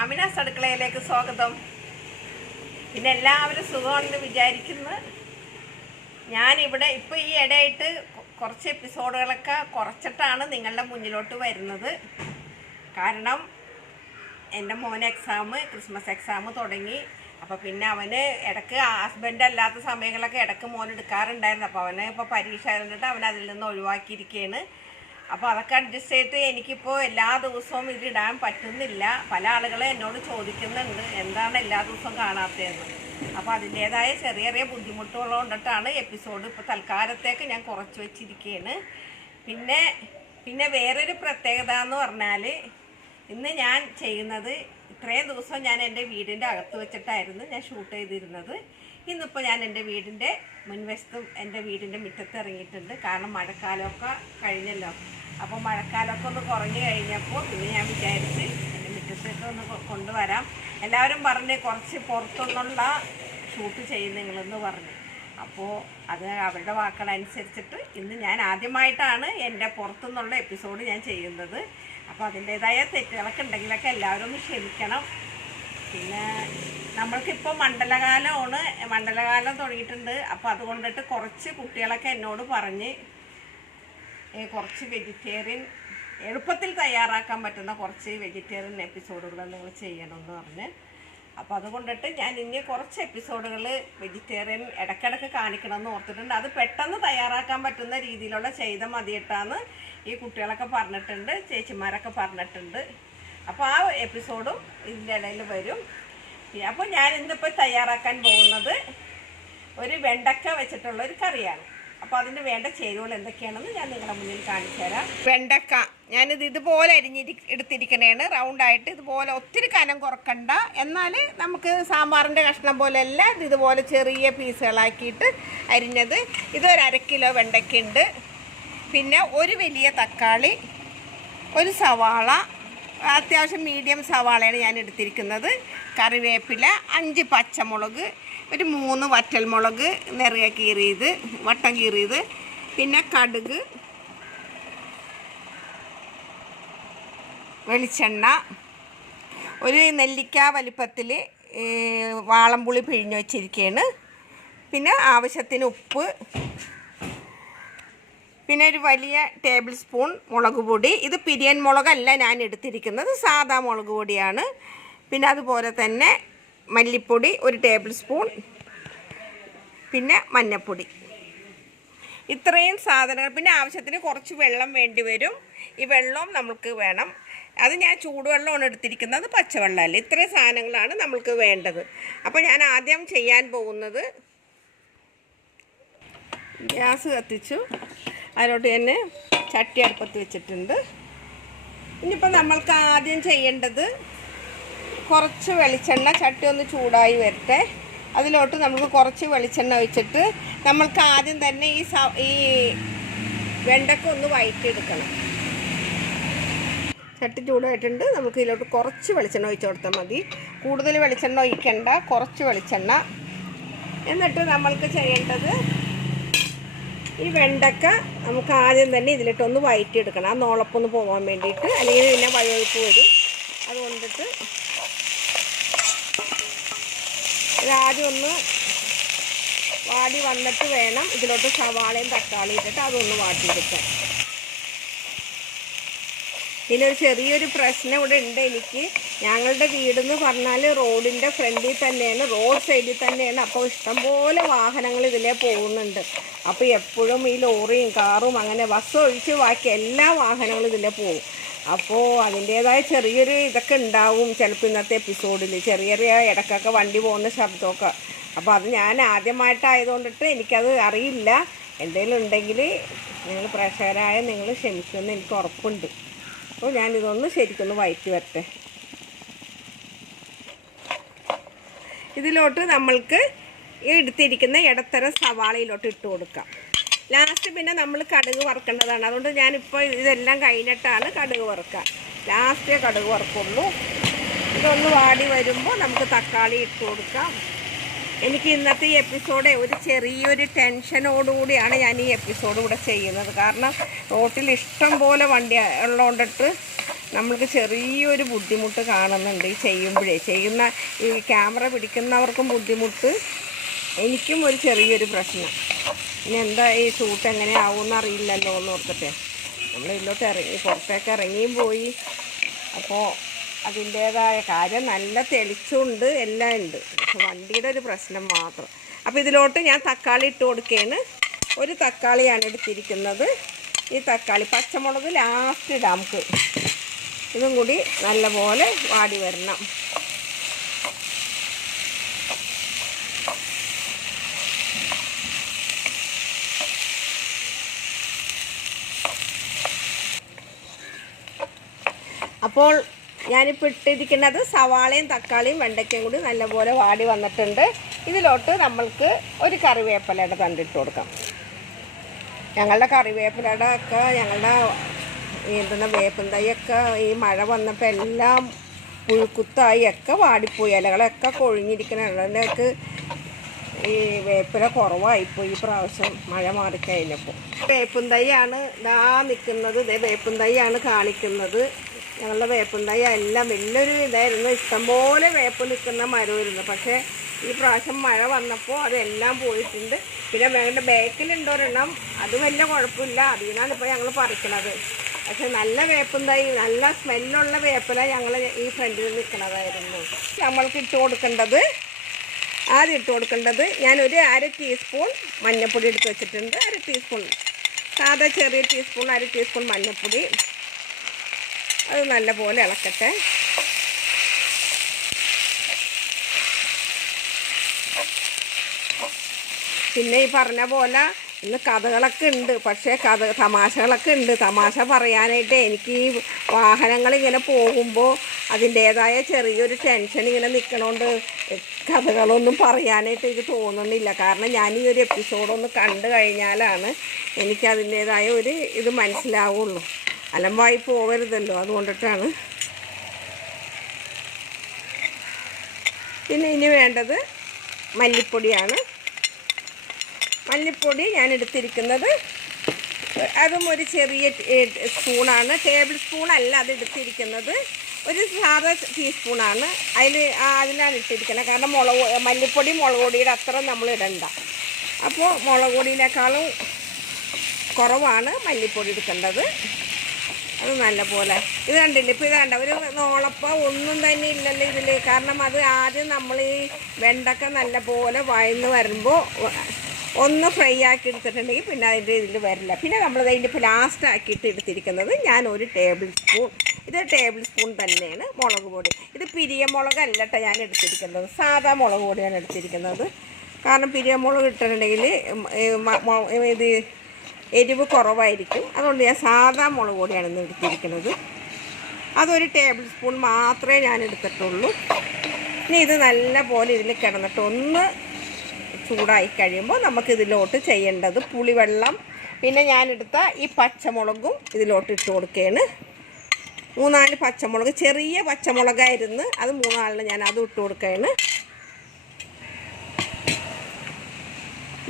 ആമിനാസ് അടുക്കളയിലേക്ക് സ്വാഗതം. പിന്നെ എല്ലാവരും സുഖമാണെന്ന് വിചാരിക്കുന്നു. ഞാനിവിടെ ഇപ്പോൾ ഈ ഇടയായിട്ട് കുറച്ച് എപ്പിസോഡുകളൊക്കെ കുറച്ചിട്ടാണ് നിങ്ങളുടെ മുന്നിലോട്ട് വരുന്നത്. കാരണം എൻ്റെ മോന് ക്രിസ്മസ് എക്സാം തുടങ്ങി. അപ്പോൾ പിന്നെ അവന് ഇടയ്ക്ക് ഹസ്ബൻഡ് അല്ലാത്ത സമയങ്ങളൊക്കെ ഇടയ്ക്ക് മോൻ എടുക്കാറുണ്ടായിരുന്നു. അപ്പോൾ അവന് ഇപ്പോൾ പരീക്ഷ ആയതുകൊണ്ടിട്ട് അവൻ അതിൽ നിന്ന് ഒഴിവാക്കിയിരിക്കുകയാണ്. അപ്പോൾ അതൊക്കെ അഡ്ജസ്റ്റ് ചെയ്തിട്ട് എനിക്കിപ്പോൾ എല്ലാ ദിവസവും ഇതിടാൻ പറ്റുന്നില്ല. പല ആളുകളും എന്നോട് ചോദിക്കുന്നുണ്ട് എന്താണ് എല്ലാ ദിവസവും കാണാത്തതെന്ന്. അപ്പോൾ അതിൻ്റേതായ ചെറിയ ചെറിയ ബുദ്ധിമുട്ടുകൾ കൊണ്ടിട്ടാണ് എപ്പിസോഡ് ഇപ്പോൾ തൽക്കാലത്തേക്ക് ഞാൻ കുറച്ച് വെച്ചിരിക്കുകയാണ്. പിന്നെ വേറൊരു പ്രത്യേകത എന്ന് പറഞ്ഞാൽ ഇന്ന് ഞാൻ ചെയ്യുന്നത്, ഇത്രയും ദിവസം ഞാൻ എൻ്റെ വീടിൻ്റെ അകത്ത് വെച്ചിട്ടായിരുന്നു ഞാൻ ഷൂട്ട് ചെയ്തിരുന്നത്. ഇന്നിപ്പോൾ ഞാൻ എൻ്റെ വീടിൻ്റെ മുൻവശത്തും എൻ്റെ വീടിൻ്റെ മുറ്റത്ത് ഇറങ്ങിയിട്ടുണ്ട്. കാരണം മഴക്കാലമൊക്കെ കഴിഞ്ഞല്ലോ. അപ്പോൾ മഴക്കാലമൊക്കെ ഒന്ന് കുറഞ്ഞു കഴിഞ്ഞപ്പോൾ പിന്നെ ഞാൻ വിചാരിച്ച് എൻ്റെ മുറ്റത്തേക്ക് ഒന്ന് കൊണ്ടുവരാം. എല്ലാവരും പറഞ്ഞ് കുറച്ച് പുറത്തുനിന്നുള്ള ഷൂട്ട് ചെയ്യും നിങ്ങളെന്ന് പറഞ്ഞു. അപ്പോൾ അത് അവരുടെ വാക്കുകളനുസരിച്ചിട്ട് ഇന്ന് ഞാൻ ആദ്യമായിട്ടാണ് എൻ്റെ പുറത്തുനിന്നുള്ള എപ്പിസോഡ് ഞാൻ ചെയ്യുന്നത്. അപ്പോൾ അതിൻ്റേതായ തെറ്റുകളൊക്കെ ഉണ്ടെങ്കിലൊക്കെ എല്ലാവരും ഒന്ന് ക്ഷമിക്കണം. പിന്നെ നമ്മൾക്കിപ്പോൾ മണ്ഡലകാലം തുടങ്ങിയിട്ടുണ്ട്. അപ്പോൾ അതുകൊണ്ടിട്ട് കുറച്ച് കുട്ടികളൊക്കെ എന്നോട് പറഞ്ഞ് കുറച്ച് വെജിറ്റേറിയൻ എളുപ്പത്തിൽ തയ്യാറാക്കാൻ പറ്റുന്ന കുറച്ച് വെജിറ്റേറിയൻ എപ്പിസോഡുകൾ നിങ്ങൾ ചെയ്യണമെന്ന് പറഞ്ഞ്. അപ്പോൾ അതുകൊണ്ടിട്ട് ഞാൻ ഇനി കുറച്ച് എപ്പിസോഡുകൾ വെജിറ്റേറിയൻ ഇടയ്ക്കിടയ്ക്ക് കാണിക്കണമെന്ന് ഓർത്തിട്ടുണ്ട്. അത് പെട്ടെന്ന് തയ്യാറാക്കാൻ പറ്റുന്ന രീതിയിലുള്ള ചെയ്ത മതിയിട്ടാണ് ഈ കുട്ടികളൊക്കെ പറഞ്ഞിട്ടുണ്ട്, ചേച്ചിമാരൊക്കെ പറഞ്ഞിട്ടുണ്ട്. അപ്പോൾ ആ എപ്പിസോഡും ഇതിൻ്റെ ഇടയിൽ വരും. അപ്പോൾ ഞാൻ ഇന്നിപ്പോൾ തയ്യാറാക്കാൻ പോകുന്നത് ഒരു വെണ്ടക്ക വെച്ചിട്ടുള്ള ഒരു കറിയാണ്. അപ്പോൾ അതിന് വേണ്ട ചേരുവകൾ എന്തൊക്കെയാണെന്ന് ഞാൻ നിങ്ങളുടെ മുന്നിൽ കാണിച്ചു തരാം. വെണ്ടക്ക ഞാനിത് ഇതുപോലെ എടുത്തിരിക്കണേണ്, റൗണ്ടായിട്ട്. ഇതുപോലെ ഒത്തിരി കനം കുറക്കണ്ട, എന്നാൽ നമുക്ക് സാമ്പാറിൻ്റെ കഷ്ണം പോലെയല്ല, ഇതുപോലെ ചെറിയ പീസുകളാക്കിയിട്ട് അരിഞ്ഞത്. ഇതൊരു 1/2 കിലോ വെണ്ടയ്ക്കുണ്ട്. പിന്നെ ഒരു വലിയ തക്കാളി, ഒരു സവാള, അത്യാവശ്യം മീഡിയം സവാളയാണ് ഞാൻ എടുത്തിരിക്കുന്നത്, കറിവേപ്പില, 5 പച്ചമുളക്, ഒരു 3 വറ്റൽമുളക് നിറയെ കീറിയത്, വട്ടം കീറിയത്, പിന്നെ കടുക്, വെളിച്ചെണ്ണ, ഒരു നെല്ലിക്ക വലിപ്പത്തിൽ വാളംപുളി പിഴിഞ്ഞ് വെച്ചിരിക്കുകയാണ്, പിന്നെ ആവശ്യത്തിന് ഉപ്പ്, പിന്നെ ഒരു വലിയ ടേബിൾ സ്പൂൺ മുളക് പൊടി. ഇത് പിരിയൻ മുളകല്ല ഞാൻ എടുത്തിരിക്കുന്നത്, സാദാ മുളക് പൊടിയാണ്. പിന്നെ അതുപോലെ തന്നെ മല്ലിപ്പൊടി 1 ടേബിൾ സ്പൂൺ, പിന്നെ മഞ്ഞൾപ്പൊടി. ഇത്രയും സാധനങ്ങൾ. പിന്നെ ആവശ്യത്തിന് കുറച്ച് വെള്ളം വേണ്ടി വരും. ഈ വെള്ളവും നമുക്ക് വേണം. അത് ഞാൻ ചൂടുവെള്ളമാണ് എടുത്തിരിക്കുന്നത്, പച്ചവെള്ളമല്ല. ഇത്രയും സാധനങ്ങളാണ് നമ്മൾക്ക് വേണ്ടത്. അപ്പോൾ ഞാൻ ആദ്യം ചെയ്യാൻ പോകുന്നത്, ഗ്യാസ് കത്തിച്ചു, അതിലോട്ട് തന്നെ ചട്ടി അടുപ്പത്ത് വെച്ചിട്ടുണ്ട്. ഇനിയിപ്പോൾ നമ്മൾക്ക് ആദ്യം ചെയ്യേണ്ടത് കുറച്ച് വെളിച്ചെണ്ണ, ചട്ടി ഒന്ന് ചൂടായി വരട്ടെ. അതിലോട്ട് നമുക്ക് കുറച്ച് വെളിച്ചെണ്ണ ഒഴിച്ചിട്ട് നമ്മൾക്ക് ആദ്യം തന്നെ ഈ വെണ്ടക്ക ഒന്ന് വഴറ്റിയെടുക്കണം. ചട്ടി ചൂടായിട്ടുണ്ട്. നമുക്ക് ഇതിലോട്ട് കുറച്ച് വെളിച്ചെണ്ണ ഒഴിച്ച് കൊടുത്താൽ മതി. കൂടുതൽ വെളിച്ചെണ്ണ ഒഴിക്കണ്ട, കുറച്ച് വെളിച്ചെണ്ണ. എന്നിട്ട് നമ്മൾക്ക് ചെയ്യേണ്ടത്, ഈ വെണ്ടക്ക നമുക്ക് ആദ്യം തന്നെ ഇതിലിട്ടൊന്ന് വഴറ്റിയെടുക്കണം, ആ നോളപ്പൊന്ന് പോകാൻ വേണ്ടിയിട്ട്. അല്ലെങ്കിൽ പിന്നെ വഴുവഴുപ്പ് വരും. അതുകൊണ്ടിട്ട് ഇതാദ്യം ഒന്ന് വാടി വന്നിട്ട് വേണം ഇതിലോട്ട് സവാളയും തക്കാളിയും ഇട്ടിട്ട് അതൊന്ന് വാട്ടിയെടുക്കാൻ. പിന്നെ ഒരു ചെറിയൊരു പ്രശ്നം ഇവിടെ ഉണ്ട് എനിക്ക്. ഞങ്ങളുടെ വീടെന്ന് പറഞ്ഞാൽ റോഡിൻ്റെ ഫ്രണ്ടിൽ തന്നെയാണ്, റോഡ് സൈഡിൽ തന്നെയാണ്. അപ്പോൾ ഇഷ്ടംപോലെ വാഹനങ്ങൾ ഇതിലേ പോകുന്നുണ്ട്. അപ്പോൾ എപ്പോഴും ഈ ലോറിയും കാറും അങ്ങനെ ബസ് ഒഴിച്ച് ബാക്കി എല്ലാ വാഹനങ്ങളും ഇതിലേ പോകും. അപ്പോൾ അതിൻ്റേതായ ചെറിയൊരു ഇതൊക്കെ ഉണ്ടാവും ചിലപ്പോൾ ഇന്നത്തെ എപ്പിസോഡിൽ, ചെറിയ ചെറിയ ഇടയ്ക്കൊക്കെ വണ്ടി പോകുന്ന ശബ്ദമൊക്കെ. അപ്പോൾ അത് ഞാൻ ആദ്യമായിട്ടായതുകൊണ്ടിട്ട് എനിക്കത് അറിയില്ല. എന്തെങ്കിലും ഉണ്ടെങ്കിൽ നിങ്ങൾ പ്രേക്ഷകരായ നിങ്ങൾ ക്ഷമിക്കുമെന്ന് എനിക്ക് ഉറപ്പുണ്ട്. അപ്പോൾ ഞാനിതൊന്ന് ശരിക്കൊന്ന് വഴറ്റി വരട്ടെ. ഇതിലോട്ട് നമ്മൾക്ക് എടുത്തിരിക്കുന്ന ഇടത്തരം സവാളയിലോട്ട് ഇട്ട് കൊടുക്കാം. ലാസ്റ്റ് പിന്നെ നമ്മൾ കടുക് വറുക്കേണ്ടതാണ്. അതുകൊണ്ട് ഞാനിപ്പോൾ ഇതെല്ലാം കഴിഞ്ഞിട്ടാണ് കടുക് വറുക്കുക. ലാസ്റ്റേ കടുക് വറുക്കുള്ളൂ. ഇതൊന്ന് വാടി വരുമ്പോൾ നമുക്ക് തക്കാളി ഇട്ട് കൊടുക്കാം. എനിക്ക് ഇന്നത്തെ ഈ എപ്പിസോഡ് ഒരു ചെറിയൊരു ടെൻഷനോടുകൂടിയാണ് ഞാൻ ഈ എപ്പിസോഡ് ഇവിടെ ചെയ്യുന്നത്. കാരണം റോട്ടിൽ ഇഷ്ടം പോലെ വണ്ടി ഉള്ളതുകൊണ്ടിട്ട് നമ്മൾക്ക് ചെറിയൊരു ബുദ്ധിമുട്ട് കാണുന്നുണ്ട് ഈ ചെയ്യുന്ന ഈ ക്യാമറ പിടിക്കുന്നവർക്കും ബുദ്ധിമുട്ട്, എനിക്കും ഒരു ചെറിയൊരു പ്രശ്നം. ഇനി എന്താ ഈ ഷൂട്ട് എങ്ങനെ ആവുമെന്ന് അറിയില്ലല്ലോ എന്ന് ഓർത്തിട്ട് നമ്മൾ ഇതിലോട്ട് പുറത്തേക്ക് ഇറങ്ങിയും പോയി. അപ്പോൾ അതിൻ്റേതായ കാര്യം നല്ല തെളിച്ചുണ്ട്, എല്ലാം ഉണ്ട്. പക്ഷെ വണ്ടിയുടെ ഒരു പ്രശ്നം മാത്രം. അപ്പോൾ ഇതിലോട്ട് ഞാൻ തക്കാളി ഇട്ട് കൊടുക്കുകയാണ്. ഒരു തക്കാളിയാണ് എടുത്തിരിക്കുന്നത്. ഈ തക്കാളി, പച്ചമുളക് ലാസ്റ്റ് ഇടാം നമുക്ക്. ഇതും കൂടി നല്ലപോലെ വാടി വരണം. അപ്പോൾ ഞാനിപ്പോൾ ഇട്ടിരിക്കുന്നത് സവാളയും തക്കാളിയും വെണ്ടയ്ക്കയും കൂടി നല്ലപോലെ വാടി വന്നിട്ടുണ്ട്. ഇതിലോട്ട് നമ്മൾക്ക് ഒരു കറിവേപ്പിലയുടെ തണ്ടിട്ട് കൊടുക്കാം. ഞങ്ങളുടെ കറിവേപ്പിലയുടെ ഒക്കെ, ഞങ്ങളുടെ വേപ്പിൻ തൈയൊക്കെ ഈ മഴ വന്നപ്പോൾ എല്ലാം പുഴുക്കുത്തായി ഒക്കെ വാടിപ്പോയി, ഇലകളൊക്കെ കൊഴിഞ്ഞിരിക്കണം. അതിലേക്ക് ഈ വേപ്പില കുറവായിപ്പോയി ഈ പ്രാവശ്യം മഴ മാറിക്കഴിഞ്ഞപ്പോൾ. വേപ്പിൻ തൈയാണ് ഇതാ നിൽക്കുന്നത്. ഇതേ വേപ്പിൻ തൈയാണ് കാണിക്കുന്നത്. ഞങ്ങളുടെ വേപ്പിൻ തൈ എല്ലാം വലിയൊരു ഇതായിരുന്നു, ഇഷ്ടംപോലെ വേപ്പ് നിൽക്കുന്ന മരമായിരുന്നു. പക്ഷേ ഈ പ്രാവശ്യം മഴ വന്നപ്പോൾ അതെല്ലാം പോയിട്ടുണ്ട്. പിന്നെ ഞങ്ങളുടെ ബാക്കിലുണ്ടൊരെണ്ണം, അത് വലിയ കുഴപ്പമില്ല, അതിൽ നിന്നാണ് ഇപ്പോൾ ഞങ്ങൾ പറിക്കണത്. പക്ഷെ നല്ല വേപ്പിൻ തൈ, നല്ല സ്മെല്ലുള്ള വേപ്പില ഞങ്ങൾ ഈ ഫ്രണ്ടിൽ നിൽക്കണതായിരുന്നു. നമ്മൾക്ക് ആദ്യം ഇട്ട് കൊടുക്കേണ്ടത് ഞാനൊരു 1/2 ടീസ്പൂൺ മഞ്ഞൾപ്പൊടി എടുത്ത് വെച്ചിട്ടുണ്ട്. 1/2 ടീസ്പൂൺ സാധാ ചെറിയ ടീസ്പൂൺ, 1/2 ടീസ്പൂൺ മഞ്ഞൾപ്പൊടി. അത് നല്ലപോലെ ഇളക്കട്ടെ. പിന്നെ ഈ പറഞ്ഞ പോലെ ഇന്ന് കഥകളൊക്കെ ഉണ്ട്, പക്ഷേ തമാശകളൊക്കെ ഉണ്ട്. തമാശ പറയാനായിട്ട് എനിക്ക് ഈ വാഹനങ്ങളിങ്ങനെ പോകുമ്പോൾ അതിൻ്റേതായ ചെറിയൊരു ടെൻഷൻ ഇങ്ങനെ നിൽക്കണോണ്ട് കഥകളൊന്നും പറയാനായിട്ട് എനിക്ക് തോന്നുന്നില്ല. കാരണം ഞാൻ ഈ ഒരു എപ്പിസോഡൊന്ന് കണ്ടു കഴിഞ്ഞാലാണ് എനിക്കതിൻ്റേതായ ഒരു ഇത് മനസ്സിലാവുള്ളൂ. അലമ്പായി പോകരുതല്ലോ, അതുകൊണ്ടിട്ടാണ്. പിന്നെ ഇനി വേണ്ടത് മല്ലിപ്പൊടിയാണ്. മല്ലിപ്പൊടി ഞാൻ എടുത്തിരിക്കുന്നത് അതും ഒരു ചെറിയ സ്പൂണാണ്, ടേബിൾ സ്പൂണല്ല അത് എടുത്തിരിക്കുന്നത്. ഒരു സാധാ ടീസ്പൂണാണ്. അതിലാണ് ഇട്ടിരിക്കുന്നത്. കാരണം മല്ലിപ്പൊടി മുളക് പൊടിയുടെ അത്ര നമ്മൾ ഇടണ്ട. അപ്പോൾ മുളക് പൊടിയിനേക്കാളും കുറവാണ് മല്ലിപ്പൊടി എടുക്കേണ്ടത്. അത് നല്ലപോലെ ഇത് കണ്ടില്ല. ഇപ്പോൾ ഇത് കണ്ട ഒരു നോളപ്പം ഒന്നും തന്നെ ഇല്ലല്ലോ ഇതിൽ. കാരണം അത് ആദ്യം നമ്മൾ ഈ വെണ്ടക്ക നല്ലപോലെ വഴന്ന് വരുമ്പോൾ ഒന്ന് ഫ്രൈ ആക്കി എടുത്തിട്ടുണ്ടെങ്കിൽ പിന്നെ അതിൻ്റെ ഇതിൽ വരില്ല. പിന്നെ നമ്മളതിൻ്റെ ഇപ്പോൾ ലാസ്റ്റ് ആക്കിയിട്ട് എടുത്തിരിക്കുന്നത് ഞാൻ ഒരു ടേബിൾ സ്പൂൺ, ഇത് ടേബിൾ സ്പൂൺ തന്നെയാണ് മുളക് പൊടി. ഇത് പിരിയമുളകല്ല കേട്ടോ ഞാൻ എടുത്തിരിക്കുന്നത്, സാധാ മുളക് പൊടിയാണ് എടുത്തിരിക്കുന്നത്. കാരണം പിരിയമുളക് ഇട്ടിട്ടുണ്ടെങ്കിൽ ഇത് എരിവ് കുറവായിരിക്കും. അതുകൊണ്ട് ഞാൻ സാധാ മുളക് പൊടിയാണ് ഇന്ന് എടുത്തിരിക്കുന്നത്. അതൊരു ടേബിൾ സ്പൂൺ മാത്രമേ ഞാൻ എടുത്തിട്ടുള്ളൂ. ഇനി ഇത് നല്ല പോലെ ഇതിൽ കിടന്നിട്ട് ഒന്ന് ചൂടായി കഴിയുമ്പോൾ നമുക്കിതിലോട്ട് ചെയ്യേണ്ടത് പുളിവെള്ളം. പിന്നെ ഞാനെടുത്ത ഈ പച്ചമുളകും ഇതിലോട്ട് ഇട്ട് കൊടുക്കുകയാണ്. 3-4 പച്ചമുളക്, ചെറിയ പച്ചമുളകായിരുന്നു, അത് 3-4 ഞാൻ അതും ഇട്ട് കൊടുക്കുകയാണ്.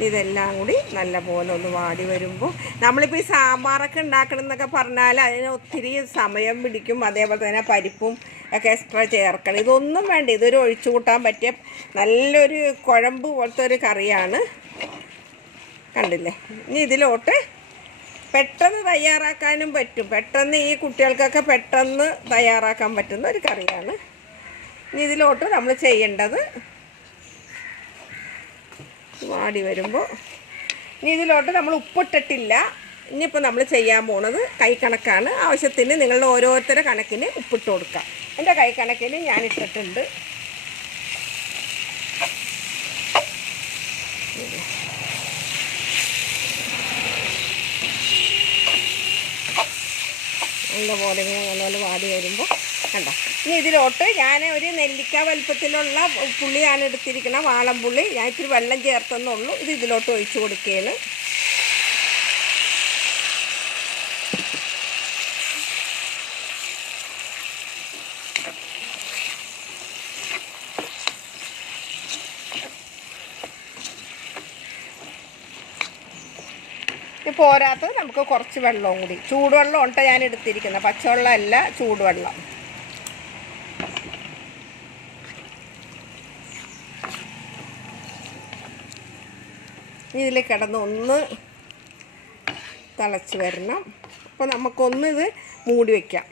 ഇതെല്ലാം കൂടി നല്ലപോലെ ഒന്ന് വാടി വരുമ്പോൾ, നമ്മളിപ്പോൾ ഈ സാമ്പാറൊക്കെ ഉണ്ടാക്കണം എന്നൊക്കെ പറഞ്ഞാൽ അതിന് ഒത്തിരി സമയം പിടിക്കും. അതേപോലെ തന്നെ പരിപ്പും ഒക്കെ എക്സ്ട്രാ ചേർക്കണം. ഇതൊന്നും വേണ്ട, ഇതൊരു ഒഴിച്ചു കൂട്ടാൻ പറ്റിയ നല്ലൊരു കുഴമ്പ് പോലത്തെ ഒരു കറിയാണ്. കണ്ടില്ലേ? ഇനി ഇതിലോട്ട് പെട്ടെന്ന് തയ്യാറാക്കാനും പറ്റും. പെട്ടെന്ന് ഈ കുട്ടികൾക്കൊക്കെ പെട്ടെന്ന് തയ്യാറാക്കാൻ പറ്റുന്ന ഒരു കറിയാണ്. ഇനി ഇതിലോട്ട് നമ്മൾ ചെയ്യേണ്ടത് വാടി വരുമ്പോൾ, ഇനി ഇതിലോട്ട് നമ്മൾ ഉപ്പിട്ടിട്ടില്ല. ഇനിയിപ്പോൾ നമ്മൾ ചെയ്യാൻ പോണത് കൈക്കണക്കാണ്. ആവശ്യത്തിന് നിങ്ങളുടെ ഓരോരുത്തരുടെ കണക്കിന് ഉപ്പിട്ട് കൊടുക്കാം. എൻ്റെ കൈക്കണക്കിന് ഞാൻ ഇട്ടിട്ടുണ്ട്. നല്ലപോലെ ഇങ്ങനെ നല്ലപോലെ വാടി വരുമ്പോൾ കണ്ടോ. ഇനി ഇതിലോട്ട് ഞാൻ ഒരു നെല്ലിക്ക വലുപ്പത്തിലുള്ള പുള്ളിയാണ് എടുത്തിരിക്കുന്നത്, വാളംപുള്ളി. ഞാൻ ഇത്തിരി വെള്ളം ചേർത്തെന്നുള്ളൂ. ഇത് ഇതിലോട്ട് ഒഴിച്ച് കൊടുക്കുകയാണ്. പോരാത്തത് നമുക്ക് കുറച്ച് വെള്ളവും കൂടി, ചൂടുവെള്ളം ഉണ്ട് ഞാൻ എടുത്തിരിക്കുന്നത്, പച്ചവെള്ളം അല്ല, ചൂടുവെള്ളം. ഇതിൽ കിടന്ന് ഒന്ന് തിളച്ച് വരണം. അപ്പോൾ നമുക്കൊന്ന് ഇത് മൂടി വയ്ക്കാം.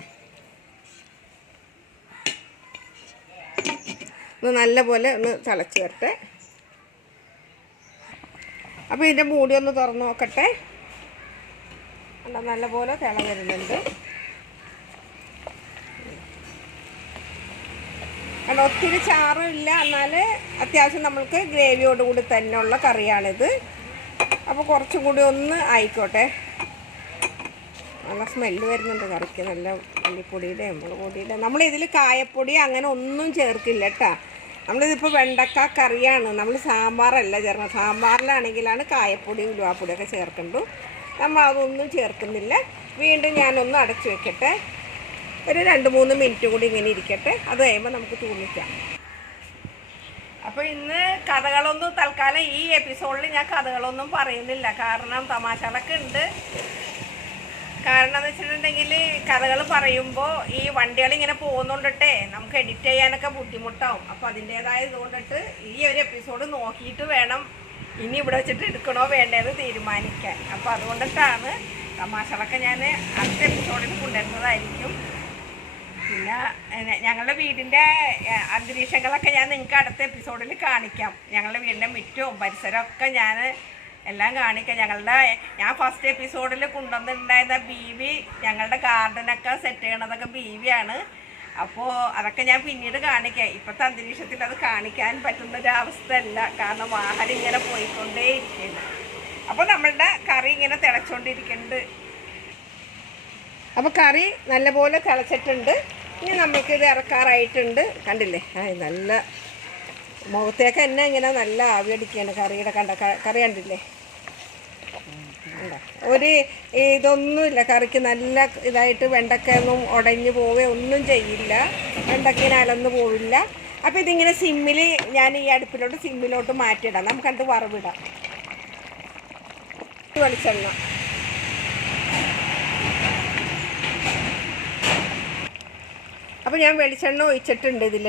ഒന്ന് നല്ലപോലെ ഒന്ന് തിളച്ച് വരട്ടെ. അപ്പോൾ ഇതിൻ്റെ മൂടി ഒന്ന് തുറന്ന് നോക്കട്ടെ. അല്ല, നല്ലപോലെ തിള വരുന്നുണ്ട്. കാരണം ഒത്തിരി ചാറും ഇല്ല, എന്നാൽ അത്യാവശ്യം നമ്മൾക്ക് ഗ്രേവിയോടുകൂടി തന്നെയുള്ള കറിയാണിത്. അപ്പോൾ കുറച്ചും കൂടി ഒന്ന് ആയിക്കോട്ടെ. നല്ല സ്മെല്ല് വരുന്നുണ്ട് കറിക്ക്, നല്ല മല്ലിപ്പൊടിയുടെ മുളക് പൊടിയുടെ. നമ്മളിതിൽ കായപ്പൊടി അങ്ങനെ ഒന്നും ചേർക്കില്ല കേട്ടോ. നമ്മളിതിപ്പോൾ വെണ്ടക്ക കറിയാണ്, നമ്മൾ സാമ്പാറല്ല ചേർക്കണം. സാമ്പാറിലാണെങ്കിലാണ് കായപ്പൊടിയും ഉലുവാപ്പൊടിയൊക്കെ ചേർക്കണ്ടു. നമ്മൾ അതൊന്നും ചേർക്കുന്നില്ല. വീണ്ടും ഞാനൊന്ന് അടച്ചു വെക്കട്ടെ. ഒരു 2-3 മിനിറ്റ് കൂടി ഇങ്ങനെ ഇരിക്കട്ടെ. അത് കഴിയുമ്പോൾ നമുക്ക് തൂമിക്കാം. അപ്പോൾ ഇന്ന് കഥകളൊന്നും തൽക്കാലം ഈ എപ്പിസോഡിൽ ഞാൻ കഥകളൊന്നും പറയുന്നില്ല. കാരണം തമാശകളൊക്കെ ഉണ്ട്. കാരണം എന്ന് വെച്ചിട്ടുണ്ടെങ്കിൽ കഥകൾ പറയുമ്പോൾ ഈ വണ്ടികളിങ്ങനെ പോകുന്നുണ്ടിട്ടേ നമുക്ക് എഡിറ്റ് ചെയ്യാനൊക്കെ ബുദ്ധിമുട്ടാവും. അപ്പോൾ അതിൻ്റേതായ ഇതുകൊണ്ടിട്ട് ഈ ഒരു എപ്പിസോഡ് നോക്കിയിട്ട് വേണം ഇനി ഇവിടെ വെച്ചിട്ട് എടുക്കണോ വേണ്ടതെന്ന് തീരുമാനിക്കാൻ. അപ്പോൾ അതുകൊണ്ടിട്ടാണ് തമാശകളൊക്കെ ഞാൻ അടുത്ത എപ്പിസോഡിൽ കൊണ്ടുവരുന്നതായിരിക്കും. പിന്നെ ഞങ്ങളുടെ വീടിൻ്റെ അന്തരീക്ഷങ്ങളൊക്കെ ഞാൻ നിങ്ങൾക്ക് അടുത്ത എപ്പിസോഡിൽ കാണിക്കാം. ഞങ്ങളുടെ വീടിൻ്റെ മുറ്റവും പരിസരമൊക്കെ ഞാൻ എല്ലാം കാണിക്കാം. ഞാൻ ഫസ്റ്റ് എപ്പിസോഡിൽ കൊണ്ടുവന്നിട്ടുണ്ടായിരുന്ന ബീവി, ഞങ്ങളുടെ ഗാർഡനൊക്കെ സെറ്റ് ചെയ്യണതൊക്കെ ബീവിയാണ്. അപ്പോൾ അതൊക്കെ ഞാൻ പിന്നീട് കാണിക്കാം. ഇപ്പോഴത്തെ അന്തരീക്ഷത്തിൽ അത് കാണിക്കാൻ പറ്റുന്നൊരവസ്ഥയല്ല, കാരണം വാഹനം ഇങ്ങനെ പോയിക്കൊണ്ടേ ഇരിക്കുന്നു. അപ്പോൾ നമ്മളുടെ കറി ഇങ്ങനെ തിളച്ചുകൊണ്ടിരിക്കുന്നുണ്ട്. അപ്പോൾ കറി നല്ലപോലെ തിളച്ചിട്ടുണ്ട്. ഇനി നമുക്കിത് ഇറക്കാറായിട്ടുണ്ട്. കണ്ടില്ലേ, നല്ല മുഖത്തേക്ക് തന്നെ ഇങ്ങനെ നല്ല ആവിയടിക്കുകയാണ് കറിയുടെ. കറി കണ്ടില്ലേ, ഒരു ഇതൊന്നുമില്ല കറിക്ക്. നല്ല ഇതായിട്ട് വെണ്ടയ്ക്കൊന്നും ഉടഞ്ഞു പോവുക ഒന്നും ചെയ്യില്ല, വെണ്ടയ്ക്കിന് അലന്ന് പോവില്ല. അപ്പോൾ ഇതിങ്ങനെ സിമ്മിൽ ഞാൻ ഈ അടുപ്പിലോട്ട് സിമ്മിലോട്ട് മാറ്റിയിടാം. നമുക്കത് വറവിടാം. വെളിച്ചെണ്ണ അപ്പോൾ ഞാൻ വെളിച്ചെണ്ണ ഒഴിച്ചിട്ടുണ്ട്. ഇതിൽ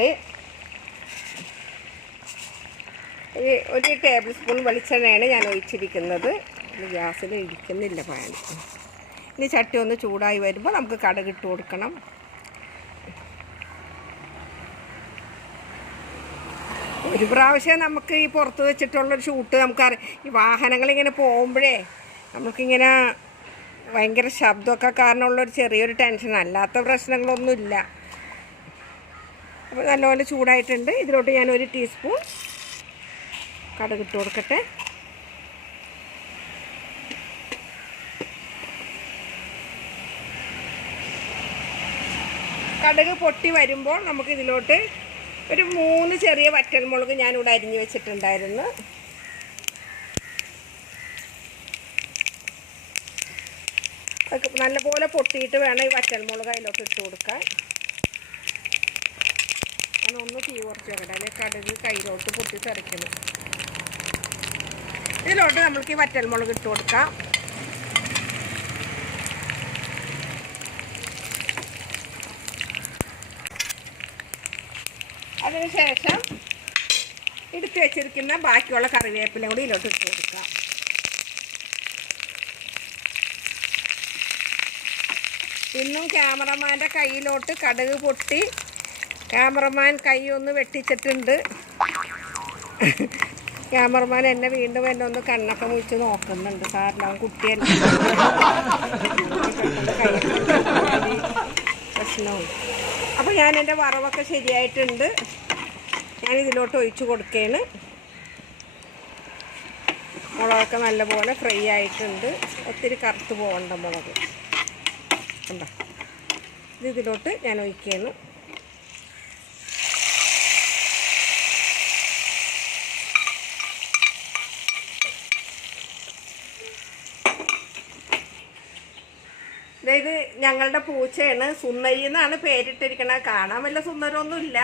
ഒരു ടേബിൾ സ്പൂൺ വെളിച്ചെണ്ണയാണ് ഞാൻ ഒഴിച്ചിരിക്കുന്നത്. ഗ്യാസിൽ ഇരിക്കുന്നില്ല പാൻ. ഇനി ചട്ടി ഒന്ന് ചൂടായി വരുമ്പോൾ നമുക്ക് കടുകിട്ട് കൊടുക്കണം. ഒരു പ്രാവശ്യം നമുക്ക് ഈ പുറത്ത് വെച്ചിട്ടുള്ളൊരു ഷൂട്ട് ഈ വാഹനങ്ങളിങ്ങനെ പോകുമ്പോഴേ നമുക്കിങ്ങനെ ഭയങ്കര ശബ്ദമൊക്കെ കാരണമുള്ളൊരു ചെറിയൊരു ടെൻഷൻ, അല്ലാത്ത പ്രശ്നങ്ങളൊന്നുമില്ല. അപ്പോൾ നല്ലപോലെ ചൂടായിട്ടുണ്ട്. ഇതിലോട്ട് ഞാൻ 1 ടീസ്പൂൺ കടുകിട്ട് കൊടുക്കട്ടെ. കടുക് പൊട്ടി വരുമ്പോൾ നമുക്ക് ഇതിലോട്ട് ഒരു 3 ചെറിയ വറ്റൽമുളക് ഞാനിവിടെ അരിഞ്ഞ് വെച്ചിട്ടുണ്ടായിരുന്നു. അതൊക്കെ നല്ലപോലെ പൊട്ടിയിട്ട് വേണം ഈ വറ്റൽമുളക് അതിലോട്ട് ഇട്ട് കൊടുക്കാൻ. ഒന്ന് തീ കുറച്ച് വെക്കട്ടെ, അല്ലെങ്കിൽ കടുക് കയ്യിലോട്ട് പൊട്ടി തെറിക്കണം. ഇതിലോട്ട് നമുക്ക് ഈ വറ്റൽമുളക് ഇട്ട് കൊടുക്കാം. അതിനുശേഷം എടുത്ത് വെച്ചിരിക്കുന്ന ബാക്കിയുള്ള കറിവേപ്പിലയും കൂടി ഇതിലോട്ട് ഇട്ട് കൊടുക്കാം. ഇന്നും ക്യാമറമാൻ്റെ കയ്യിലോട്ട് കടുക് പൊട്ടി ക്യാമറമാൻ കൈ ഒന്ന് വെട്ടിച്ചിട്ടുണ്ട്. ക്യാമറമാൻ എന്നെ വീണ്ടും എന്നെ ഒന്ന് കണ്ണൊക്കെ മുഴിച്ച് നോക്കുന്നുണ്ട്. സാറിന് കുട്ടിയല്ല, പ്രശ്നവും. അപ്പോൾ ഞാൻ എൻ്റെ വറവൊക്കെ ശരിയായിട്ടുണ്ട്. ഞാനിതിലോട്ട് ഒഴിച്ച് കൊടുക്കുകയാണ്. മുളകൊക്കെ നല്ലപോലെ ഫ്രൈ ആയിട്ടുണ്ട്. ഒത്തിരി കറുത്ത് പോകണ്ട മുളക് ഉണ്ടോ. ഇതിലോട്ട് ഞാൻ ഒഴിക്കുകയാണ്. ഇത് ഞങ്ങളുടെ പൂച്ചയാണ്, സുന്ദരി എന്നാണ് പേരിട്ടിരിക്കണത്. കാണാൻ വല്ല സുന്ദരമൊന്നുമില്ല,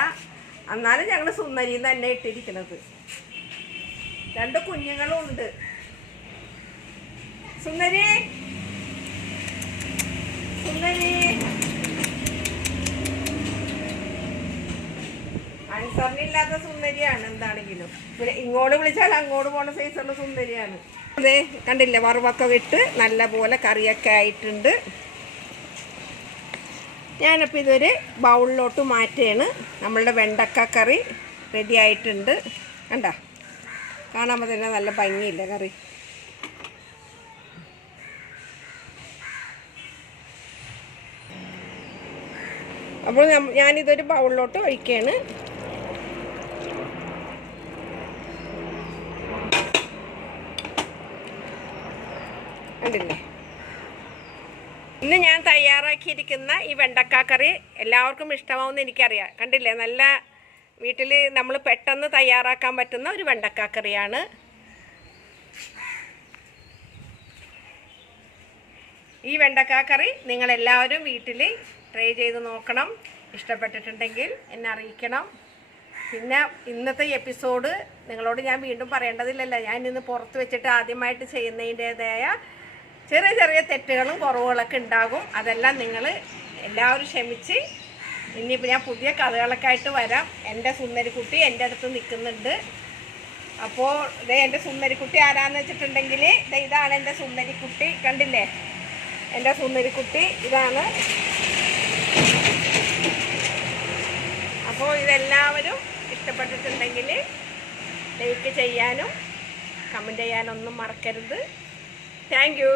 എന്നാലും ഞങ്ങൾ സുന്ദരി എന്ന് തന്നെ ഇട്ടിരിക്കണത്. 2 കുഞ്ഞുങ്ങളും ഉണ്ട്. സുന്ദരി സുന്ദരി അനുസരണയില്ലാത്ത സുന്ദരിയാണ് എന്താണെങ്കിലും. പിന്നെ ഇങ്ങോട്ട് വിളിച്ചാൽ അങ്ങോട്ട് പോണ സൈസുള്ള സുന്ദരിയാണ്. അതെ കണ്ടില്ലേ, വറുവൊക്കെ ഇട്ട് നല്ല പോലെ കറിയൊക്കെ ആയിട്ടുണ്ട്. ഞാനിപ്പോൾ ഇതൊരു ബൗളിലോട്ട് മാറ്റുകയാണ്. നമ്മളുടെ വെണ്ടക്ക കറി റെഡി ആയിട്ടുണ്ട്. കണ്ട, കാണുമ്പോൾ തന്നെ നല്ല ഭംഗിയില്ല കറി. അപ്പോൾ ഞാനിതൊരു ബൗളിലോട്ട് ഒഴിക്കുകയാണ്. കണ്ടില്ലേ, ഇന്ന് ഞാൻ തയ്യാറാക്കിയിരിക്കുന്ന ഈ വെണ്ടക്ക കറി എല്ലാവർക്കും ഇഷ്ടമാവുമെന്ന് എനിക്കറിയാം. കണ്ടില്ലേ, നല്ല വീട്ടിൽ നമ്മൾ പെട്ടെന്ന് തയ്യാറാക്കാൻ പറ്റുന്ന ഒരു വെണ്ടക്ക കറിയാണ്. ഈ വെണ്ടക്ക കറി നിങ്ങളെല്ലാവരും വീട്ടിൽ ട്രൈ ചെയ്ത് നോക്കണം. ഇഷ്ടപ്പെട്ടിട്ടുണ്ടെങ്കിൽ എന്നെ അറിയിക്കണം. പിന്നെ ഇന്നത്തെ എപ്പിസോഡ് നിങ്ങളോട് ഞാൻ വീണ്ടും പറയേണ്ടതില്ലല്ലോ. ഞാൻ ഇന്ന് പുറത്ത് വെച്ചിട്ട് ആദ്യമായിട്ട് ചെയ്യുന്നതിൻ്റേതായ ചെറിയ ചെറിയ തെറ്റുകളും കുറവുകളൊക്കെ ഉണ്ടാകും. അതെല്ലാം നിങ്ങൾ എല്ലാവരും ക്ഷമിച്ച് ഇനിയിപ്പോൾ ഞാൻ പുതിയ കഥകളൊക്കെ ആയിട്ട് വരാം. എൻ്റെ സുന്ദരിക്കുട്ടി എൻ്റെ അടുത്ത് നിൽക്കുന്നുണ്ട്. അപ്പോൾ ഇതേ എൻ്റെ സുന്ദരിക്കുട്ടി ആരാന്ന് വെച്ചിട്ടുണ്ടെങ്കിൽ ഇതാണ് എൻ്റെ സുന്ദരിക്കുട്ടി. കണ്ടില്ലേ, എൻ്റെ സുന്ദരിക്കുട്ടി ഇതാണ്. അപ്പോൾ ഇതെല്ലാവരും ഇഷ്ടപ്പെട്ടിട്ടുണ്ടെങ്കിൽ ലൈക്ക് ചെയ്യാനും കമൻറ്റ് ചെയ്യാനൊന്നും മറക്കരുത്. Thank you.